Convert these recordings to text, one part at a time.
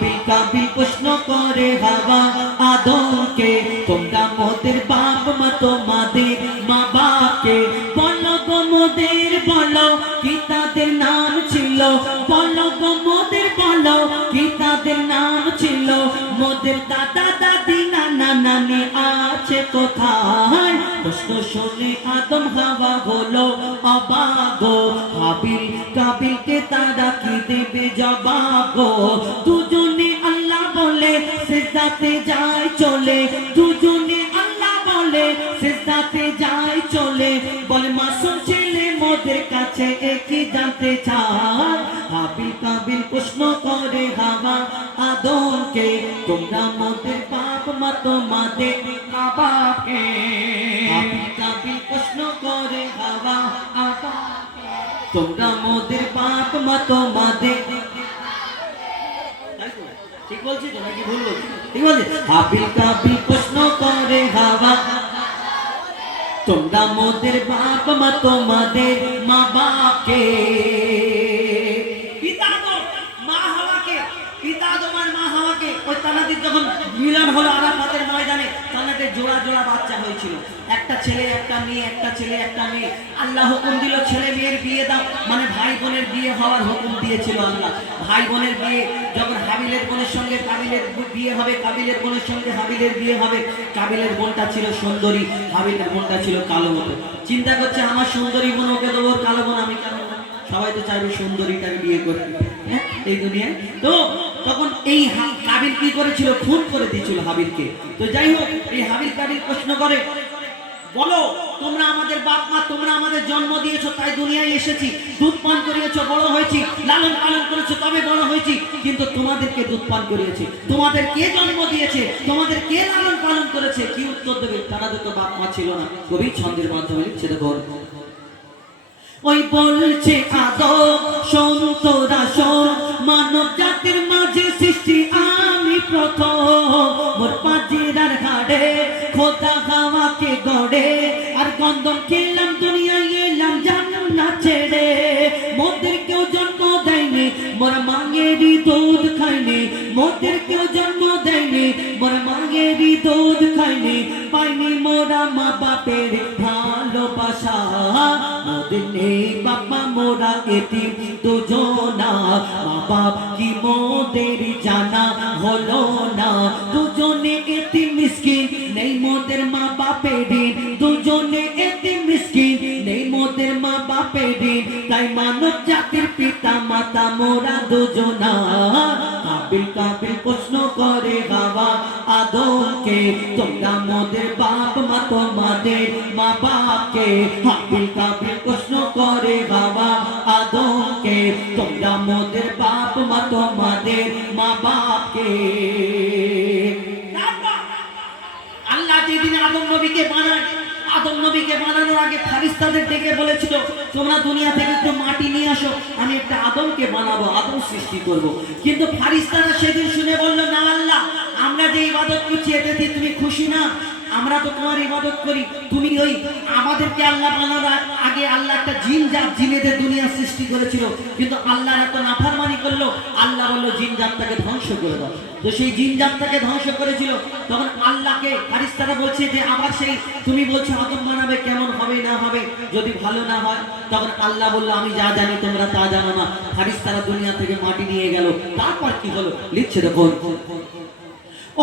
হাবিল কাবিল প্রশ্ন করে হাওয়া আদমকে, তোমরা মোদের বাপ মা তোমাদের মা বাপকে বলো গো মোদের, বলো কি তাদের নাম ছিল, বলো গো মোদের, বলো কি তাদের নাম ছিল। মোদের দাদা দাদি নানা নানি আছে কোথায়? প্রশ্ন শুনে আদম হাওয়া হলো অবাক। হাবিল কাবিলকে তারা কি দেবে জবাব গো? দুজনে আল্লাহ বলে সিজদাতে যায় চলে, দুজনে আল্লাহ বলে সিজদাতে যায় চলে। বলে মাসুম ছেলে মোদের কাছে একই জানতে চায়। হাবিল কাবিল প্রশ্ন করে হাওয়া আদমকে, তোমরা মোদের বাপ মা তোমাদের মা বাপকে। হাবিল কাবিল প্রশ্ন করে হাওয়া আদমকে, তোমরা মোদের বাপ মা তোমাদের। ঠিক বলছি তো নাকি ভুল বলছি? ঠিক বলছি। হাবিল কাবিল প্রশ্ন করে হাওয়া, তোমরা মোদের বাপ মা তোমাদের মা বাপকে। পিতা আদম মা হাওয়াকে, পিতা আদম আর মা হাওয়াকে ওই তানাদের যখন মিলন হলো আরাফাতের ময়দানে, তানাদের জোড়া জোড়া বাচ্চা হয়েছিল, একটা ছেলে একটা মেয়ে, একটা ছেলে একটা মেয়ে। আল্লাহ হুকুম দিল ছেলে মেয়ের বিয়ে দাও, মানে ভাই বোনের বিয়ে হওয়ার হুকুম দিয়েছিল আল্লাহ। ভাই বোনের বিয়ে যখন হাবিলের বোনের সঙ্গে কাবিলের বিয়ে হবে, কাবিলের বোনের সঙ্গে হাবিলের বিয়ে হবে। কাবিলের বোনটা ছিল সুন্দরী, হাবিলের বোনটা ছিল কালো মতো। চিন্তা করছে আমার সুন্দরী বোন ওকে দেবো, কালো বোন আমি কেন? সবাই তো চাইবে সুন্দরীটাকে বিয়ে করতে, হ্যাঁ, এই দুনিয়ায়। তো তখন এই কাবিল কি করেছিল? খুন করে দিয়েছিল হাবিলকে। তো যাই হোক, এই হাবিল কাবিল প্রশ্ন করে, বলো তোমরা আমাদের বাপ মা, তোমরা আমাদের জন্ম দিয়েছো তাই দুনিয়ায় এসেছি, দুধ পান করিয়েছো বড় হয়েছি, লালন পালন করেছো তবে বড় হয়েছি, কিন্তু তোমাদেরকে দুধ পান করিয়েছি, তোমাদের কে জন্ম দিয়েছে, তোমাদের কে লালন পালন করেছে? কি উত্তর দেবে? তাদের তো বাপ মা ছিল না। কবি ছন্দের মাধ্যমে লিখছে, দেখো ওই বলছে আদম শোন তোরা শোন, মানব জাতির মাঝে সৃষ্টি আমি প্রথম। মোর পাজিরার ঘাড়ে খোদা হাওয়াকে গড়ে, আর গন্ধম খেলাম দুনিয়ায় এলাম জান্নাত ছেড়ে। মোদের কেউ জন্ম দেয়নি, মোর মায়েরই দুধ খাইনি, মোদের কেউ জন্ম দেয়নি, মোর মায়েরই দুধ খাইনি। পাইনি মোরা মা বাপের ভালোবাসা, মোদের নেই বাবা মোরা এতিম দুজনা। মা বাপ কি মোদের জানা হলো না, দুজনে এতিম মিসকিন নেই মোদের মা বাপের ঋণ, দুজনে এতিম মিসকিন নেই মোদের মা বাপের ঋণ। তাই মানব জাতির পিতা মাতা মোরা দুজনা। কাবিল কাবিল প্রশ্ন করে হাওয়া আদমকে, তোমরা মোদের বাপ মা তোমাদের মা বাপকে। হাবিল কাবিল প্রশ্ন করে হাওয়া আদমকে, তোমরা মোদের বাপ মা তোমাদের মা বাপকে। আল্লাহ যেদিন আদম নবীকে বানায়, আদম নবীকে বানানোর আগে ফারিস্তাদের ডেকে বলেছিল, তোমরা দুনিয়া থেকে একটু মাটি নিয়ে আসো, আমি একটা আদমকে বানাবো, আদম সৃষ্টি করব। কিন্তু ফারিস্তারা সেদিন শুনে বলল, না আল্লাহ, আমরা যে ইবাদত করছি এতে তুমি খুশি না, আমরা তো তোমার ইবাদত করি। তুমি ওই আমাদেরকে আল্লাহ বানানোর আগে আল্লাহ একটা জিন জাত, জিনেদের দুনিয়া সৃষ্টি করেছিল, কিন্তু আল্লাহর এত নাফরমানি করলো, আল্লাহ বললো জিন জাতটাকে ধ্বংস করে দাও। তো সেই জিন জাতটাকে ধ্বংস করেছিল। তখন আল্লাহকে ফারিস্তারা বলছে যে আবার সেই তুমি বলছো আদম বানাবে, কেমন হবে না হবে, যদি ভালো না হয়। তখন আল্লাহ বললো, আমি যা জানি তোমরা তা জানো না। ফারিস্তারা দুনিয়া থেকে মাটি নিয়ে গেল। তারপর কি হলো লিখছে দেখুন,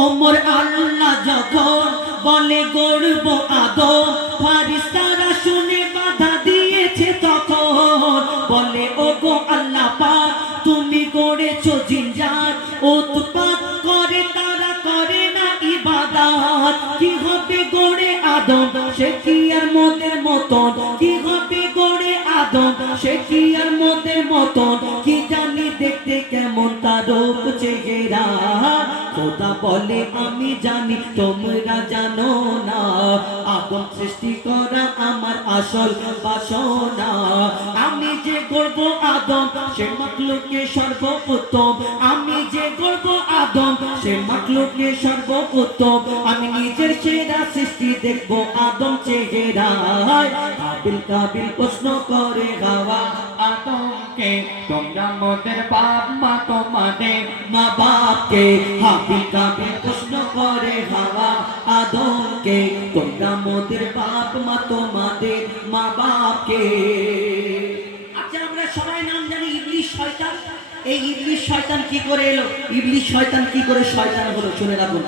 ওমর আল্লাহ যখন বলে গড়ব আদম, ফারিস্তারা শুনে বাধা দিয়েছে তখন। বলে ও গো আল্লাহ পাক, তুমি গড়েছো জিনজাত, উৎপাত করে তারা করে না ইবাদত। কি হবে গড়ে আদম, সে কি আর মোদের মতন? কি হবে গড়ে আদম, সে কি আর মোদের মতন? কি জানি দেখতে কেমন তার রূপ চেহারা। খোদা বলে আমি জানি তোমরা জানো না, আদম সৃষ্টি করা আমার আসল বাসনা। আমি যে গর্ব আদম, সে মাখলুকে সর্বোত্তম। আমি যে গর্ব আদম সে মাখলুকে সর্বোত্তম আমি নিজের সেরা সৃষ্টি দেখবো আদম চেহারায় কাবিল কাবিল প্রশ্ন করে হাওয়া আদমকে তোমরা মোদের বাপ মা তোমাদের মা বাপকে হাবিল কাবিল প্রশ্ন করে হাওয়া আদমকে তোমরা মোদের বাপ মা তোমাদের মা বাপকে। আচ্ছা আমরা সবাই নাম জানি ইবলিস শয়তান। এই ইবলিস শয়তান কি করে এলো, ইবলিস শয়তান কি করে শয়তান হলো শুনে রাখুন।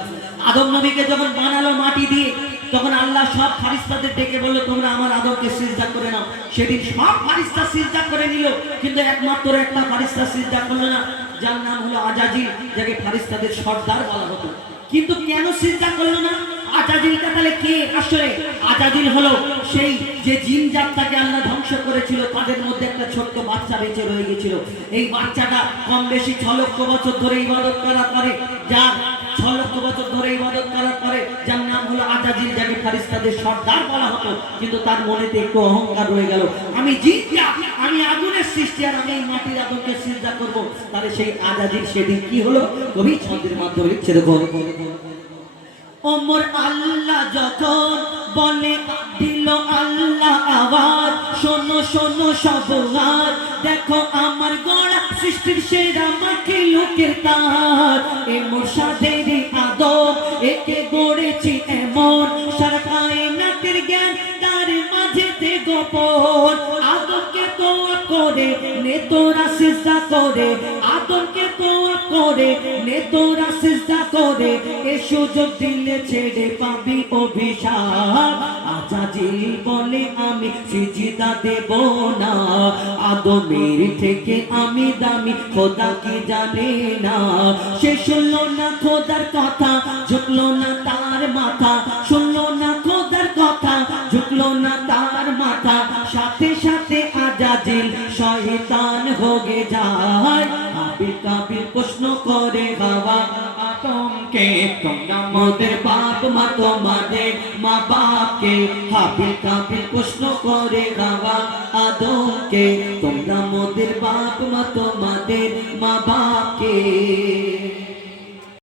আদম নবীকে যখন বানালো মাটি দিয়ে, তখন আল্লাহ সব ফারিস্তাদের ডেকে বললো তোমরা আমার আদমকে সিজদা করে নাও। সেদিন সব ফারিস্তা সিজদা করে নিল, কিন্তু একমাত্র একটা ফারিস্তা সিজদা করলো না, যার নাম হলো আজাজিল, যাকে ফারিস্তাদের সর্দার বলা হতো। কিন্তু কেন সিজদা করলো না? আজাজিলটা তাহলে কে? আসলে আজাজিল হলো সেই যে জিন জাতটাকে আল্লাহ ধ্বংস করেছিল, তাদের মধ্যে একটা ছোট্ট বাচ্চা বেঁচে রয়ে গেছিল। এই বাচ্চাটা কম বেশি 6 লক্ষ বছর ধরে ইবাদত করার পরে, যার 6 লক্ষ বছর ধরে ইবাদত করার পরে, যার নাম হলো আজাজিল, যাকে ফারিস্তাদের সর্দার বলা হতো, কিন্তু তার মনেতে একটু অহংকার রয়ে গেল, আমি জিন জাত, আমি আগুনের সৃষ্টি, আর আমি এই মাটির আদমকে সিজদা করব। তাহলে সেই আজাজিল সেদিন কি হলো? কবি ছন্দের মাধ্যমে লিখছে দেখো, ওমর আল্লাহ যখন বলে দিল আল্লাহ আওয়াজ, শোনো শোনো সব হাত, দেখো আমার গড়া সৃষ্টির সেরা মাখি লোকের তার, এ মোরশাদেরই আদম, একে গড়েছি এমন, সারা কায়নাতের জ্ঞান তার মাঝেতে গোপন। আদমকে তোয়া করে নে তোরা সিজদা করে, আদমকে তোয়া করে নে তোরা সিজদা করে, এ সুযোগ দিলে ছেড়ে পাবি অভিশাপ। আজাজিল বলে আমি সিজদা দেব না, আদমের থেকে আমি দামি, খোদা কি জানে না? সে শুনলো না খোদার কথা, ঝুঁকলো না তার মাথা, শুনলো না খোদার কথা, ঝুঁকলো না তার মাথা, সাথে সাথে আজাজিল শয়তান হয়ে যায়। কাবিল কাবিল প্রশ্ন করে হাওয়া আদমকে তোমরা মোদের বাপ মা তোমাদের মা বাপকে, হাবিল কাবিল প্রশ্ন করে হাওয়া আদমকে তোমরা মোদের বাপ মা তোমাদের মা বাপকে।